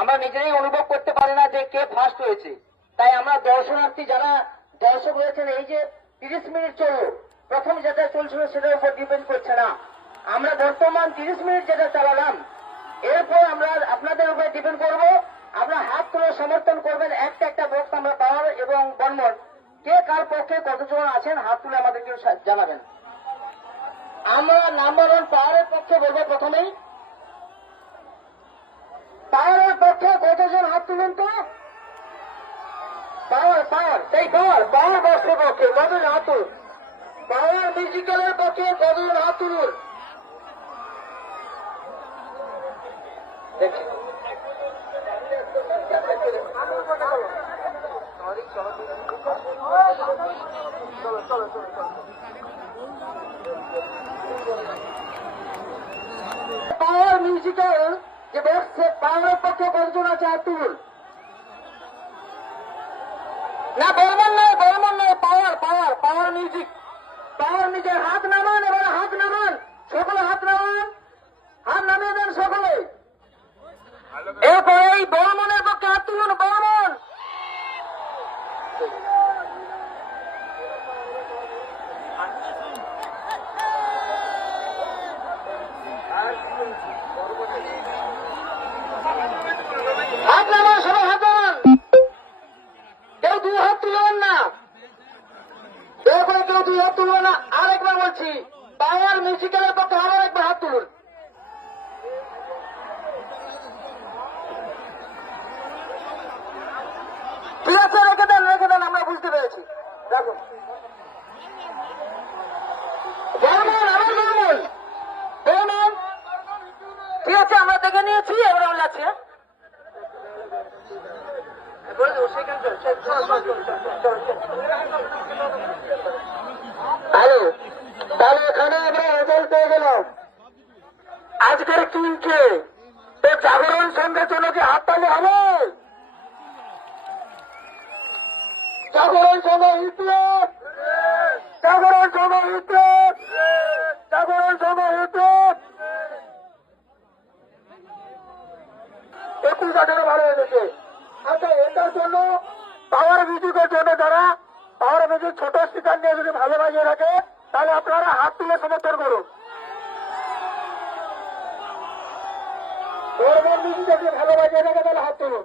আমরা নিজেরাই অনুভব করতে পারি না যে কে ফার্স্ট হয়েছে। তাই আমরা দর্শনার্থী যারা দর্শক রয়েছেন, এই যে তিরিশ মিনিট চলল, প্রথম যেটা চলছিল সেটার উপর ডিপেন্ড করছে না। আমরা বর্তমান তিরিশ মিনিট যেটা চালালাম, এরপর আমরা আপনাদের উপরে ডিপেন্ড করব, আপনার হাত তুলে সমর্থন করবেন, একটা একটা বক্স আমরা পাওয়ার এবং বর্মন কে কার পক্ষে কতজন আছেন, হাত তুলে আমাদেরকে জানাবেন। আমরা নাম্বার ওয়ান পাওয়ারের পক্ষে বলব প্রথমেই। পক্ষে কতজন হাত তুলুন তো? পাওয়ার পাওয়ার সেই পাওয়ার পাওয়ার বক্সের পক্ষে কতজন হাত তুলুন। পাওয়ার মিউজিক্যালের পক্ষে কতজন হাত তুলুন। পাওয়ার মিউজিক্যাল যে বক্স পাওয়ারের পক্ষে কতজন আছে হাত তুলুন না বর্মন নয় বর্মন নয় পাওয়ার পাওয়ার পাওয়ার মিউজিক পাওয়ার মিউজিক হাত নামান এবার হাত নামান সকলে হাত নামান হাত নামিয়ে দেন সকলে এরপরে এই বর্মনের হাত তুলবেন না, আরেকবার বলছি পাওয়ার মিউজিক্যালের পক্ষে আবার একবার হাত তুলুন। আছে আমরা বুঝতে পেরেছি। দেখুন। বর্মন আবার বর্মন বর্মন ঠিক আছে, আমরা দেখে নিয়েছি, এবার আমরা যাচ্ছি হ্যাঁ? বলে দেবো চল, চল, চল, চল, চল, চল, চল, চল। হ্যালো তাহলে এখানে আমরা রেজাল্ট পেয়ে গেলাম আজকের কিনকে তো জাগরণ সন্ধ্যের জন্য কি হাততালি হবে। জাগরণ সঙ্গ ইতিহাস। জাগরণ সঙ্গ ইতিহাস। জাগরণ সঙ্গ ইতিহাস। একুশ আঠারো ভালো হয়েছে আচ্ছা এটার জন্য পাওয়ার মিউজিকের জন্য যারা পাওয়ার মিউজিক ছোট স্পিকার নিয়ে যদি ভালো বাজিয়ে থাকে, তাহলে আপনারা হাত তুলে সমর্থন করুন। গরমের নিজেকে ভালোবাসে থাকে তাহলে হাত তুলুন।